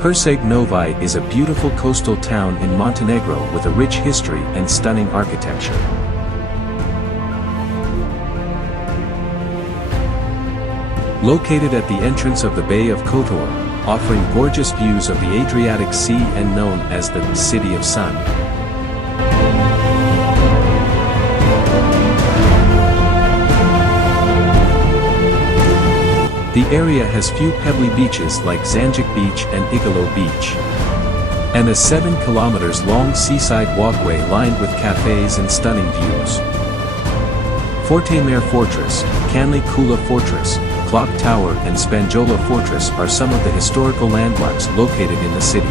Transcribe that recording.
Herceg Novi is a beautiful coastal town in Montenegro with a rich history and stunning architecture. Located at the entrance of the Bay of Kotor, offering gorgeous views of the Adriatic Sea and known as the City of Sun. The area has few pebbly beaches like Zanjic Beach and Igalo Beach, and a 7 kilometers long seaside walkway lined with cafes and stunning views. Forte Mare Fortress, Kanli Kula Fortress, Clock Tower and Spanjola Fortress are some of the historical landmarks located in the city.